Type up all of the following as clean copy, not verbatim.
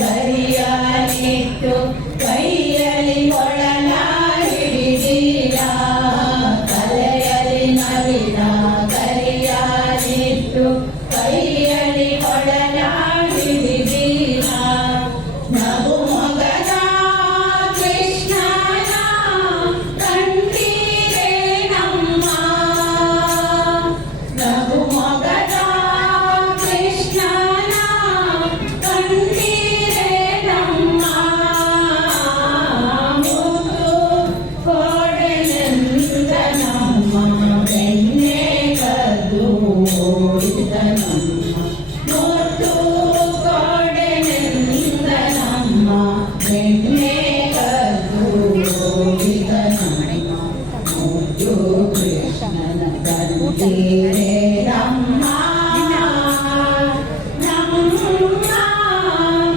ಕರಿಯಲಿಟ್ಟು ಕೈಯಲ್ಲಿ ಕೊಳಲ ಹಿಡಿದೀರ ತಲೆಯಲ್ಲಿ ನವಿಲ ಕರಿಯಲಿಟ್ಟು ಕೈಯಲ್ಲಿ ಕೊಳಲ ಹಿಡಿದೀರ ನಗು ಮೊಗದ ಕೃಷ್ಣನ ಕಂಡೀರೆ ನಮ್ಮ ನಗು ಮೊಗದ ಕೃಷ್ಣನ ಕಂಡೀರೆ ನಮ್ಮ ಮುದ್ದು ಕೋಡೆನಿಂದ ನಮ್ಮ ಬೆಣ್ಣೆ ಕದ್ದು ಓಡಿದ ನಮ್ಮ ಮುದ್ದು ಕೋಡೆನಿಂದ ನಮ್ಮ ಬೆಣ್ಣೆ ಕದ್ದು ಓಡಿದ ನಮ್ಮ ಮುದ್ದು ಕೃಷ್ಣನ ಕಂಡೀರೆ ನಮ್ಮ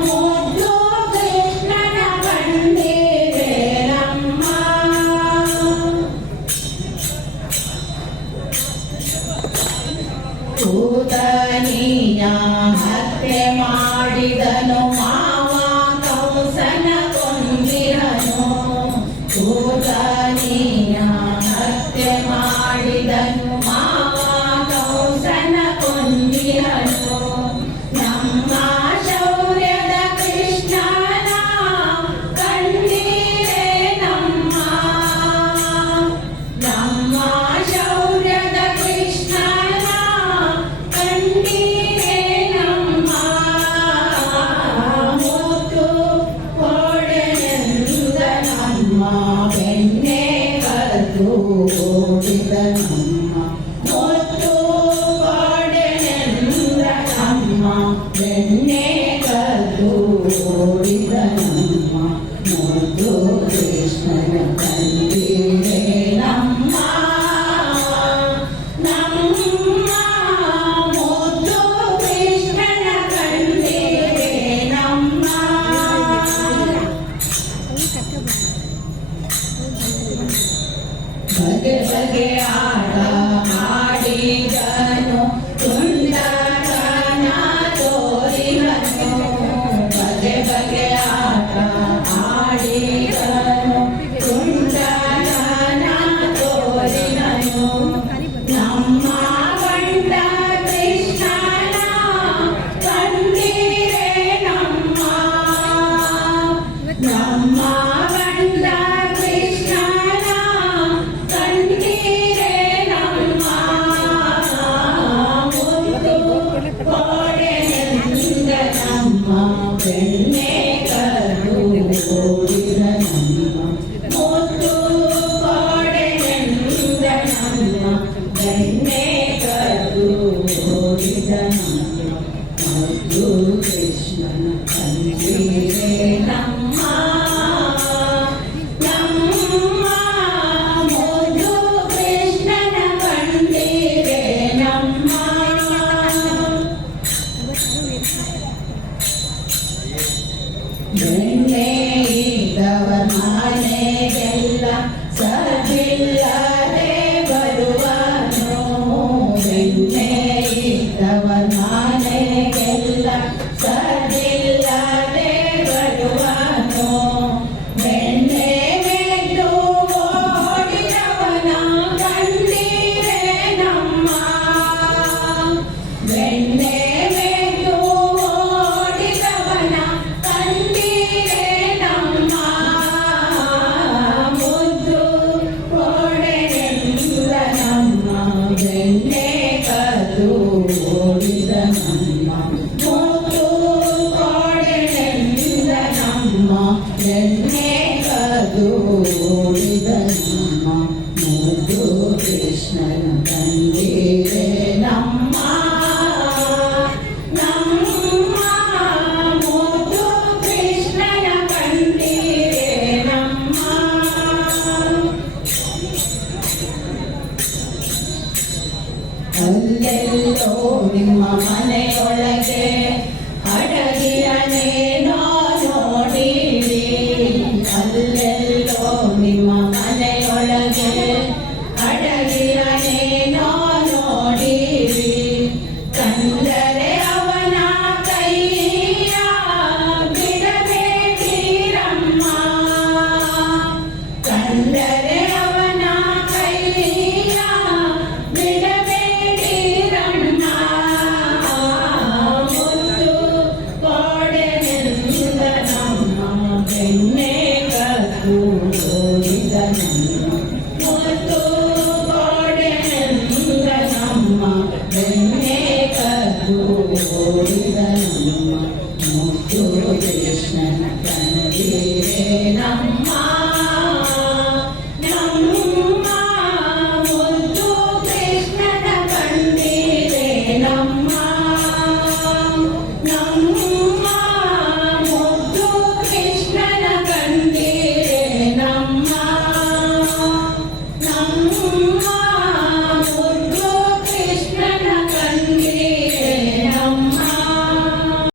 ಮುದ್ದು ಕೃಷ್ಣನ ಕಂಡೀರೆ ನಮ್ಮ ಕೂತನಿಯ ಹತ್ಯೆ ಮಾಡಿದನು ಮಾವ ಕಂಸನ ಕೊಂದಿರನು ಕೂತನಿಯ ಹತ್ಯೆ ಮಾಡಿದನು ಮಾವ ಕಂಸನ ಕೊಂದಿರನು ನಮ್ಮ ಶೌರ್ಯದ ಕೃಷ್ಣನ ಕಂಡೀರೆ ನಮ್ಮ ನಮ್ಮ ಶೌರ್ಯದ ಕೃಷ್ಣನ ಕಂಡೀರೆ ನಮ್ಮ ಮುದ್ದು ಕೋಡೆನಿಂದ ನಮ್ಮ ಬೆಣ್ಣೆ ಕದ್ದು ಓಡಿದ ನಮ್ಮ ಮುದ್ದು ಕೋಡೆನಿಂದ ನಮ್ಮ ಬೆಣ್ಣೆ ಕದ್ದು ಓಡಿದ ನಮ್ಮ ಮುದ್ದು ಕೃಷ್ಣನ ಕಂಡೀರೆ ನಮ್ಮ ಮುದ್ದು ಕೃಷ್ಣನ ಕಂಡೀರೆ ನಮ್ಮ ಬಗೆ ಬಗೆ ಆಟ ಆಡಿದನು ತುಂಡತನ ತೋರಿದನು ಬಗೆ ಬಗೆ ಆಟ ಆಡಿದನು ತುಂಡತನ ತೋರಿದನು ನಮ್ಮ ಗಂಡ ಕೃಷ್ಣನ ಕಂಡೀರೆ ನಮ್ಮ ನಮ್ಮ ಗಂಡ ಕೃಷ್ಣನ ಕಂಡೀರೆ ನಮ್ಮ ಮುದ್ದು ಕೋಡೆನಿಂದ ನಮ್ಮ ಬೆಣ್ಣೆ ಕದ್ದು ಓಡಿದ ನಮ್ಮ ಮುದ್ದು ಕೋಡೆನಿಂದ ನಮ್ಮ ಬೆಣ್ಣೆ ಕದ್ದು ಓಡಿದ ನಮ್ಮ ಮುದ್ದು ಕೃಷ್ಣನ ಕಂಡೀರೆ ನಮ್ಮ ಮುದ್ದು ಕೃಷ್ಣನ ಕಂಡೀರೆ ನಮ್ಮ ಬೆಣ್ಣೆ ಇದ್ದವ ಮನೆಗೆಲ್ಲ